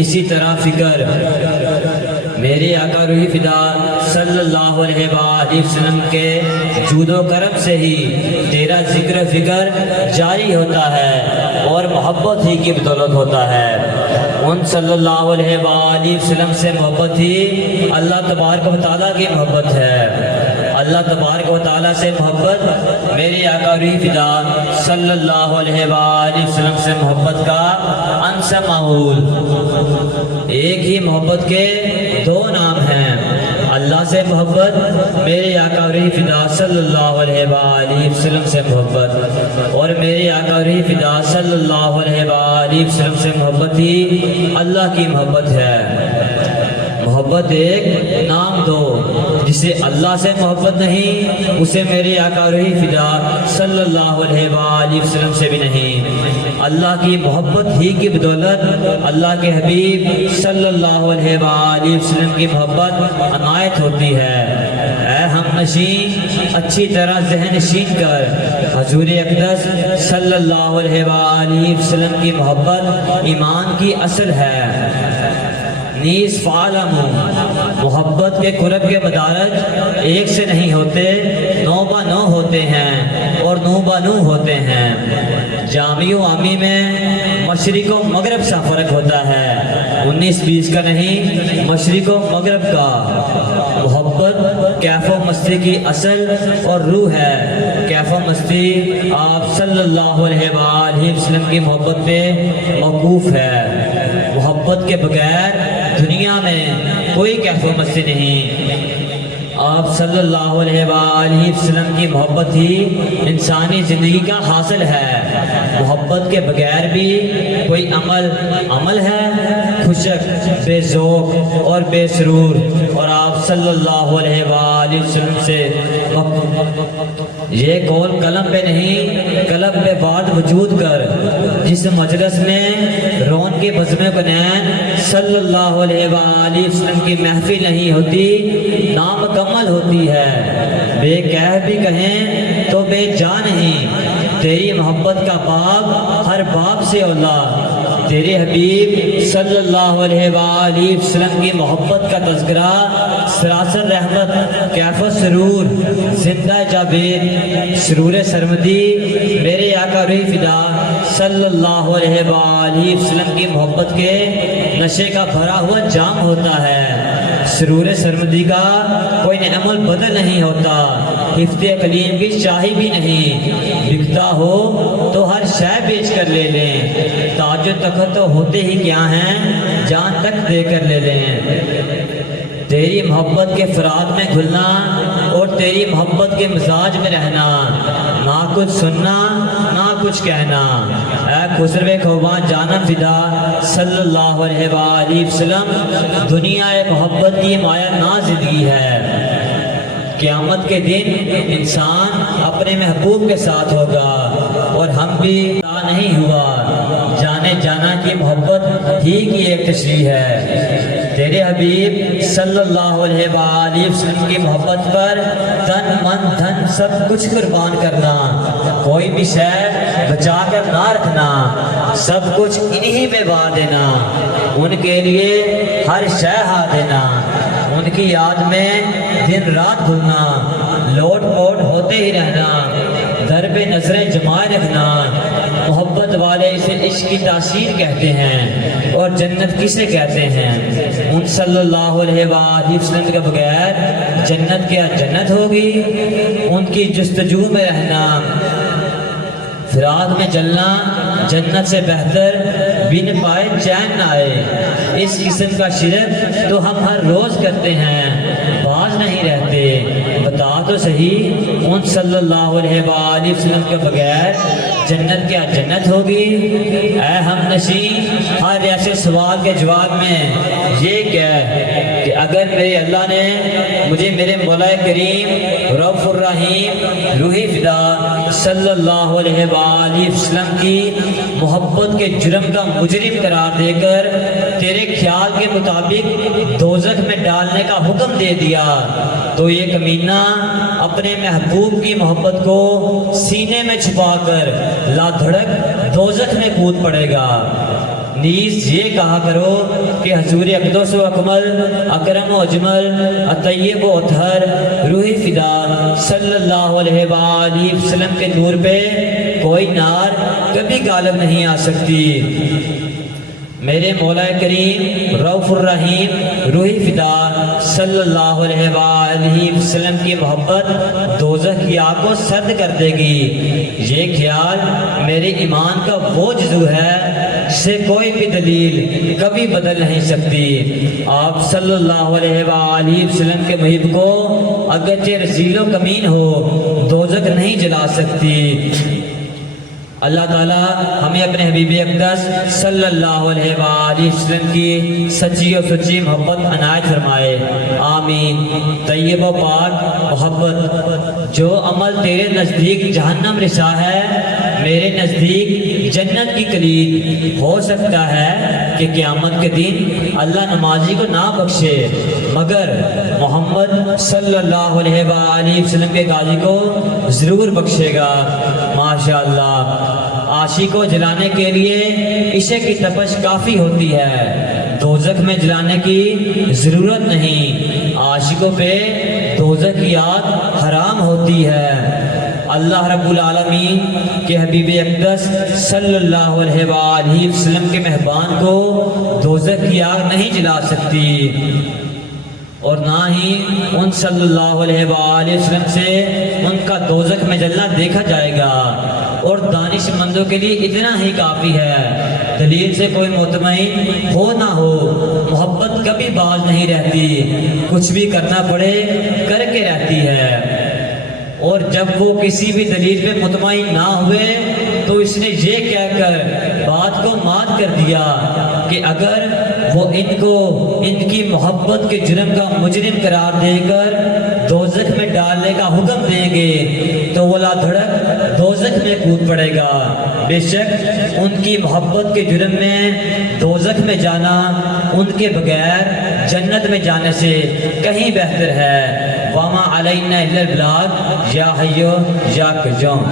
اسی طرح فکر میرے آقا روح فدا صلی اللہ علیہ وآلہ وسلم کے جود و کرم سے ہی تیرا ذکر و فکر جاری ہوتا ہے اور محبت ہی کی بدولت ہوتا ہے۔ ان صلی اللہ علیہ وآلہ وسلم سے محبت ہی اللہ تبارک و تعالیٰ کی محبت ہے۔ اللہ تبارک و تعالیٰ سے محبت میرے آقا روح فدا صلی اللہ علیہ وآلہ وسلم سے محبت کا انسا معول۔ ایک ہی محبت کے دو نام ہیں، اللہ سے محبت، میرے آقا روح فدا صلی اللہ علیہ وآلہ وسلم سے محبت، اور میرے آقا روح فدا صلی اللہ علیہ وآلہ وسلم سے محبت ہی اللہ کی محبت ہے۔ محبت ایک، نام دو۔ جسے اللہ سے محبت نہیں اسے میرے آقا روح فدا صلی اللہ علیہ وآلہ وسلم سے بھی نہیں۔ اللہ کی محبت ہی کی بدولت اللہ کے حبیب صلی اللہ علیہ وآلہ وسلم کی محبت عنایت ہوتی ہے۔ اے ہم نشین اچھی طرح ذہن نشین کر حضور اقدس صلی اللہ علیہ وآلہ وسلم کی محبت ایمان کی اصل ہے۔ نیز فعلموا، محبت کے قرب کے مدارج ایک سے نہیں ہوتے، 9 با 9 ہوتے ہیں اور 9 با 9 ہوتے ہیں۔ جامع و عامی میں مشرق و مغرب سا فرق ہوتا ہے، 19-20 کا نہیں، مشرق و مغرب کا۔ محبت کیف و مستی کی اصل اور روح ہے۔ کیف و مستی آپ صلی اللہ علیہ وآلہ وسلم کی محبت پہ موقوف ہے۔ محبت کے بغیر دنیا میں کوئی کیف و مستی نہیں۔ آپ صلی اللہ علیہ وآلہ وسلم کی محبت ہی انسانی زندگی کا حاصل ہے۔ محبت کے بغیر بھی کوئی عمل ہے خشک، بے ذوق اور بے سرور، اور آپ صلی اللہ علیہ وآلہ وسلم سے یہ قول قلم پہ نہیں، قلب پہ بات وجود کر۔ جس مجلس میں رون کے بزم کنین صلی اللہ علیہ وآلہ وسلم کی محفل نہیں ہوتی، نامکمل ہوتی ہے۔ بے کہہ بھی کہیں تو بے جا نہیں۔ تیری محبت کا باب ہر باب سے اولا۔ تیرے حبیب صلی اللہ علیہ وآلہ وسلم کی محبت کا تذکرہ سراسر رحمت، کیف و سرور، زندہ جاوید، سرور سرمدی، میرے آقا روح فدا صلی اللہ علیہ وآلہ وسلم کی محبت کے نشے کا بھرا ہوا جام ہوتا ہے۔ سرور سرمدی کا کوئی نعم البدل نہیں ہوتا، حفظ کلیم کی شاہی بھی نہیں۔ بکتا ہو تو ہر شے بیچ کر لے لیں، تاج و تخت تو ہوتے ہی کیا ہیں، جان تک دے کر لے لیں۔ تیری محبت کے فرات میں گھلنا اور تیری محبت کے مزاج میں رہنا، نہ کچھ سننا نہ کچھ کہنا۔ اے خسرو خوباں جانم فدا صلی اللہ علیہ وآلہ وسلم، دنیا محبت کی مایا نازدگی ہے۔ قیامت کے دن انسان اپنے محبوب کے ساتھ ہوگا، اور ہم بھی نہیں ہوا، جانے جانا کی محبت ہی کی ایک تشریح ہے۔ تیرے حبیب صلی اللہ علیہ وآلہ وسلم کی محبت پر تن من دھن سب کچھ قربان کرنا، کوئی بھی شے بچا کر نہ رکھنا، سب کچھ انہی میں با دینا، ان کے لیے ہر شے ہا دینا، ان کی یاد میں دن رات گھومنا، لوٹ پوٹ ہوتے ہی رہنا، در پہ نظریں جمائے رکھنا۔ محبت والے اسے عشق کی تاثیر کہتے ہیں، اور جنت کسے کہتے ہیں؟ ان صلی اللہ علیہ وآلہ وسلم کے بغیر جنت کیا جنت ہوگی؟ ان کی جستجو میں رہنا، فراق میں چلنا جنت سے بہتر، بن پائے چین نہ آئے۔ اس قسم کا شرک تو ہم ہر روز کرتے ہیں، باز نہیں رہتے۔ بتا تو صحیح، ان صلی اللہ علیہ وآلہ وسلم کے بغیر جنت کیا جنت ہوگی؟ اے ہم نشین، ہر ایسے سوال کے جواب میں یہ کہہ کہ اگر میرے اللہ نے مجھے میرے مولا کریم رؤوف الرحیم روح فدا صلی اللہ علیہ وآلہ وسلم کی محبت کے جرم کا مجرم قرار دے کر تیرے خیال کے مطابق دوزخ میں ڈالنے کا حکم دے دیا، تو یہ کمینہ اپنے محبوب کی محبت کو سینے میں چھپا کر لا دھڑک دوزخ میں کود پڑے گا۔ نیز یہ کہا کرو کہ حضور اقدس و اکمل اکرم و اجمل اطیب و اطہر روح فدا صلی اللہ علیہ وآلہ وسلم کے نور پہ کوئی نار کبھی غالب نہیں آ سکتی۔ میرے مولا کریم رؤوف الرحیم روح فدا صلی اللہ علیہ وآلہ وسلم کی محبت دوزخ کی آگ کو سرد کر دے گی۔ یہ خیال میرے ایمان کا وہ جزو ہے جسے کوئی بھی دلیل کبھی بدل نہیں سکتی۔ آپ صلی اللہ علیہ وآلہ وسلم کے محب کو اگرچہ رذیل و کمین ہو دوزخ نہیں جلا سکتی۔ اللہ تعالیٰ ہمیں اپنے حبیب اقدس صلی اللہ علیہ وآلہ وسلم کی سچی اور سچی محبت عنایت فرمائے، آمین۔ طیب و پاک محبت جو عمل تیرے نزدیک جہنم رسا ہے میرے نزدیک جنت کی کلید ہو سکتا ہے کہ قیامت کے دن اللہ نمازی کو نہ بخشے مگر محمد صلی اللہ علیہ وآلہ وسلم کے غازی کو ضرور بخشے گا۔ ماشاءاللہ، عاشق کو جلانے کے لیے عشق کی تپش کافی ہوتی ہے، دوزخ میں جلانے کی ضرورت نہیں۔ عاشقوں پہ دوزخ کی آگ حرام ہوتی ہے۔ اللہ رب العالمین کے حبیب اقدس صلی اللہ علیہ وآلہ وسلم کے مہربان کو دوزخ کی آگ نہیں جلا سکتی، اور نہ ہی ان صلی اللہ علیہ وآلہ وسلم سے ان کا دوزخ میں جلنا دیکھا جائے گا۔ اور دانش مندوں کے لیے اتنا ہی کافی ہے، دلیل سے کوئی مطمئن ہو نہ ہو محبت کبھی باز نہیں رہتی، کچھ بھی کرنا پڑے کر کے رہتی ہے۔ اور جب وہ کسی بھی دلیل پہ مطمئن نہ ہوئے تو اس نے یہ کہہ کر بات کو مات کر دیا کہ اگر وہ ان کی محبت کے جرم کا مجرم قرار دے کر دوزخ میں ڈالنے کا حکم دیں گے تو وہ لا دھڑک دوزخ میں کود پڑے گا۔ بے شک ان کی محبت کے جرم میں دوزخ میں جانا ان کے بغیر جنت میں جانے سے کہیں بہتر ہے۔ وما علینا الا البلاغ یا حیو یا قیوم۔